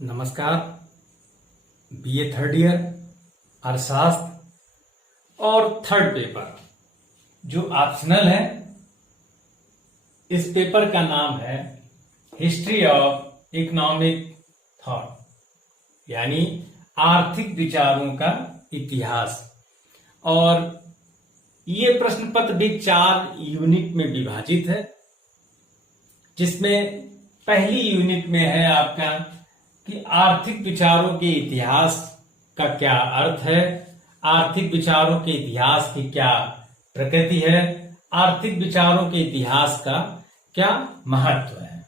नमस्कार। BA third year अर्थशास्त्र और थर्ड पेपर जो ऑप्शनल है, इस पेपर का नाम है हिस्ट्री ऑफ इकोनॉमिक थॉट, यानी आर्थिक विचारों का इतिहास। और ये प्रश्न पत्र भी 4 यूनिट में विभाजित है, जिसमें पहली यूनिट में है आपका कि आर्थिक विचारों के इतिहास का क्या अर्थ है, आर्थिक विचारों के इतिहास की क्या प्रकृति है, आर्थिक विचारों के इतिहास का क्या महत्व है।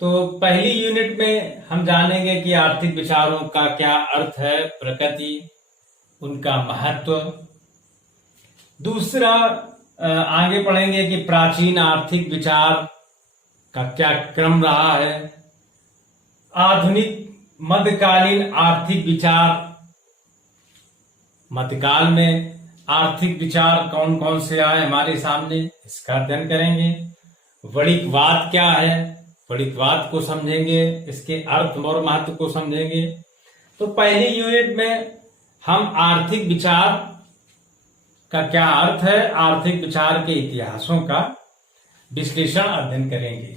तो पहली यूनिट में हम जानेंगे कि आर्थिक विचारों का क्या अर्थ है, प्रकृति, उनका महत्व। दूसरा आगे पढ़ेंगे कि प्राचीन आर्थिक विचार का क्या क्रम रहा है, आधुनिक मध्यकालीन आर्थिक विचार, मध्यकाल में आर्थिक विचार कौन कौन से आए हमारे सामने, इसका अध्ययन करेंगे। वणिकवाद क्या है, वणिकवाद को समझेंगे, इसके अर्थ और महत्व को समझेंगे। तो पहली यूनिट में हम आर्थिक विचार का क्या अर्थ है, आर्थिक विचार के इतिहासों का विश्लेषण अध्ययन करेंगे।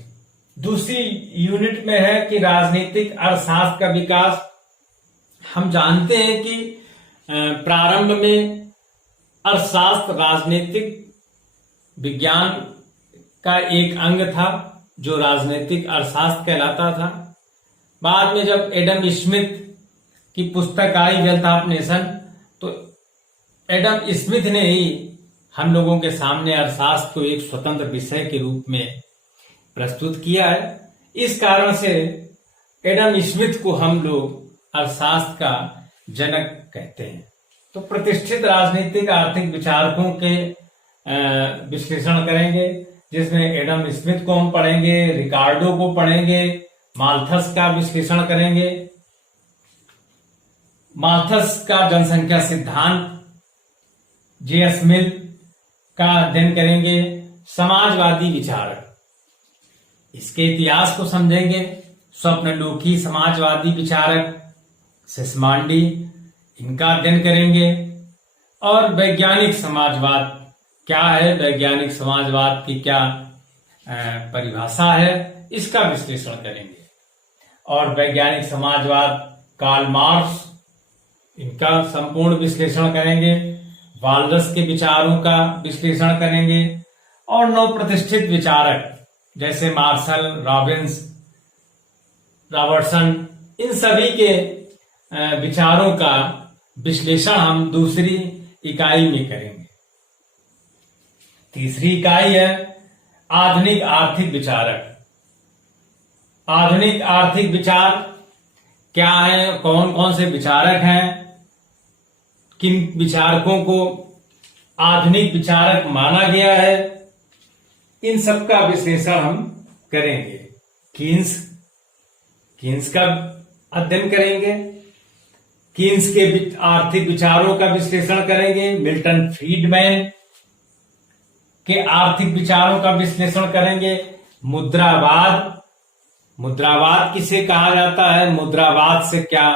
दूसरी यूनिट में है कि राजनीतिक अर्थशास्त्र का विकास। हम जानते हैं कि प्रारंभ में अर्थशास्त्र राजनीतिक विज्ञान का एक अंग था, जो राजनीतिक अर्थशास्त्र कहलाता था। बाद में जब एडम स्मिथ की पुस्तक आई वेल्थ ऑफ नेशन, तो एडम स्मिथ ने ही हम लोगों के सामने अर्थशास्त्र को एक स्वतंत्र विषय के रूप में प्रस्तुत किया है। इस कारण से एडम स्मिथ को हम लोग अर्थशास्त्र का जनक कहते हैं। तो प्रतिष्ठित राजनीतिक आर्थिक विचारकों के विश्लेषण करेंगे, जिसमें एडम स्मिथ को हम पढ़ेंगे, रिकार्डो को पढ़ेंगे, माल्थस का विश्लेषण करेंगे, माल्थस का जनसंख्या सिद्धांत, जे.एस. मिल का अध्ययन करेंगे, समाजवादी विचारक, इसके इतिहास को समझेंगे, स्वप्नलोकी समाजवादी विचारक सिसमांडी, इनका अध्ययन करेंगे। और वैज्ञानिक समाजवाद क्या है, वैज्ञानिक समाजवाद की क्या परिभाषा है, इसका विश्लेषण करेंगे। और वैज्ञानिक समाजवाद कार्ल मार्क्स, इनका संपूर्ण विश्लेषण करेंगे। वाल्रस के विचारों का विश्लेषण करेंगे। और 9 प्रतिष्ठित विचारक जैसे मार्शल, रॉबर्टसन, इन सभी के विचारों का विश्लेषण हम दूसरी इकाई में करेंगे। तीसरी इकाई है आधुनिक आर्थिक विचारक। आधुनिक आर्थिक विचार क्या है, कौन कौन से विचारक हैं, किन विचारकों को आधुनिक विचारक माना गया है, इन सब का विश्लेषण हम करेंगे। कीन्स का अध्ययन करेंगे, कीन्स के आर्थिक विचारों का विश्लेषण करेंगे। मिल्टन फ्रीडमैन के आर्थिक विचारों का विश्लेषण करेंगे। मुद्रावाद किसे कहा जाता है, मुद्रावाद से क्या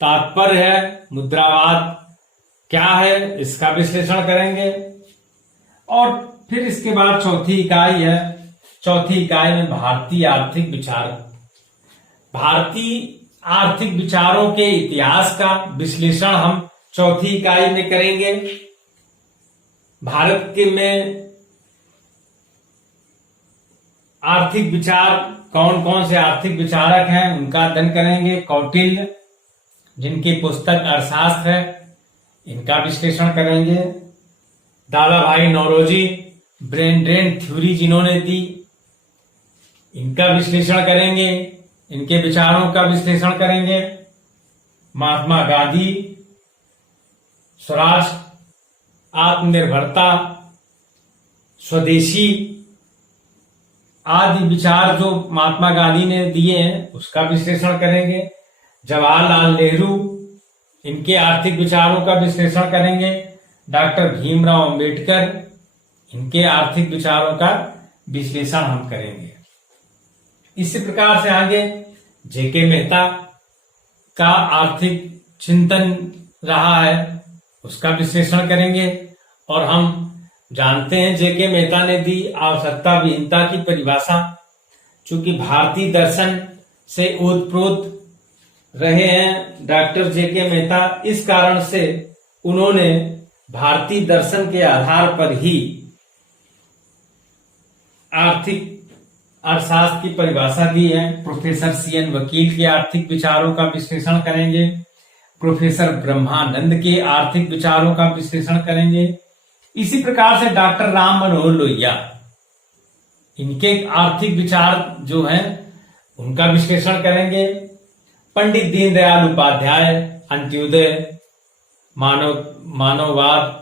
तात्पर्य है, मुद्रावाद क्या है, इसका विश्लेषण करेंगे। और फिर इसके बाद चौथी इकाई है। चौथी इकाई में भारतीय आर्थिक विचार, भारतीय आर्थिक विचारों के इतिहास का विश्लेषण हम चौथी इकाई में करेंगे। भारत के में आर्थिक विचार, कौन कौन से आर्थिक विचारक हैं, उनका अध्ययन करेंगे। कौटिल्य, जिनकी पुस्तक अर्थशास्त्र है, इनका विश्लेषण करेंगे। दादा भाई नौरोजी, ब्रेन ड्रेन थ्योरी जिन्होंने दी, इनका विश्लेषण करेंगे, इनके विचारों का विश्लेषण करेंगे। महात्मा गांधी, स्वराज, आत्मनिर्भरता, स्वदेशी आदि विचार जो महात्मा गांधी ने दिए हैं, उसका विश्लेषण करेंगे। जवाहरलाल नेहरू, इनके आर्थिक विचारों का विश्लेषण करेंगे। डॉक्टर भीमराव अंबेडकर, इनके आर्थिक विचारों का विश्लेषण हम करेंगे। इसी प्रकार से आगे जेके मेहता का आर्थिक चिंतन रहा है उसका विश्लेषण करेंगे। और हम जानते हैं जेके मेहता ने दी आवश्यकता विहीनता की परिभाषा। चूंकि भारतीय दर्शन से ओतप्रोत रहे हैं डॉक्टर जेके मेहता, इस कारण से उन्होंने भारतीय दर्शन के आधार पर ही आर्थिक अर्थशास्त्र की परिभाषा दी है। प्रोफेसर CN वकील के आर्थिक विचारों का विश्लेषण करेंगे, प्रोफेसर ब्रह्मानंद के आर्थिक विचारों का विश्लेषण करेंगे। इसी प्रकार से डॉक्टर राम मनोहर लोहिया, इनके आर्थिक विचार जो हैं उनका विश्लेषण करेंगे। पंडित दीनदयाल उपाध्याय, अंत्योदय, मानववाद,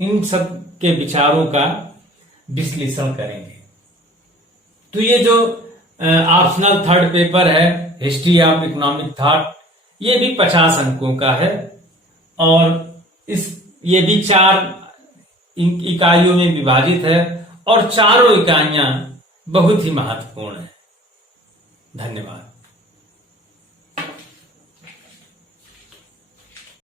इन सब के विचारों का विश्लेषण करेंगे। तो ये जो ऑप्शनल थर्ड पेपर है हिस्ट्री ऑफ इकोनॉमिक थॉट, ये भी 50 अंकों का है और ये भी 4 इकाइयों में विभाजित है और चारों इकाइयां बहुत ही महत्वपूर्ण है। धन्यवाद।